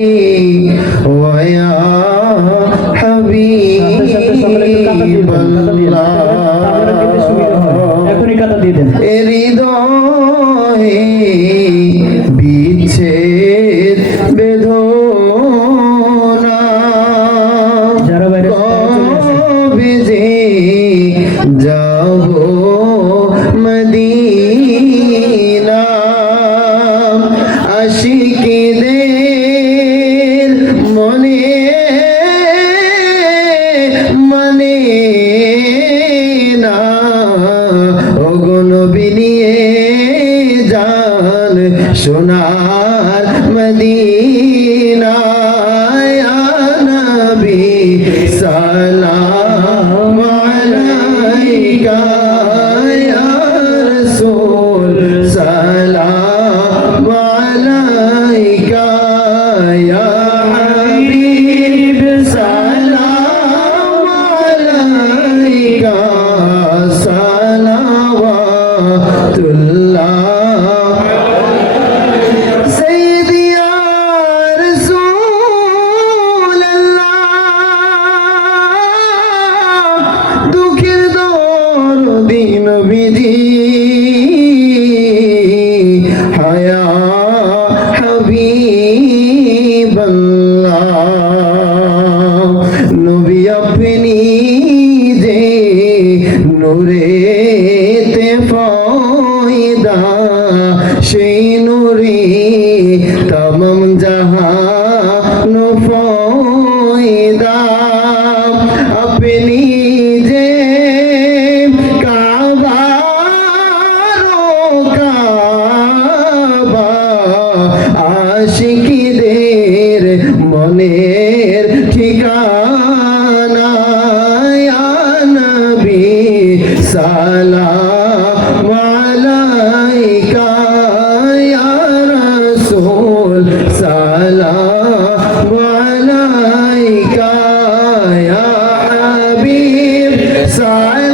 ويا حبيب الله হৃদয়ে বিচ্ছেদ বেদনা কবে যে যাব মদিনা আশিকদের মনে মানে না ওগো নবী নিয়ে যান সোনার মদিনা ইয়া নবী সালাম আলাইকা ইয়া রাসূল সালাম আলাইকা ইয়া হাবিব সালাম আলাইকা সালাওয়াতুল্লাহ নবীজি হায়া হাবিবাল্লাহ নবী আপনি যে নূরেতে ফয়দা সেই নূরে তমাম জাহান ফয়দা আপনি যে আশিকদের মনের ঠিকানা ইয়া নবী সালাম আলাইকা ইয়া রাসূল সালাম আলাইকা ইয়া হাবিব সালাম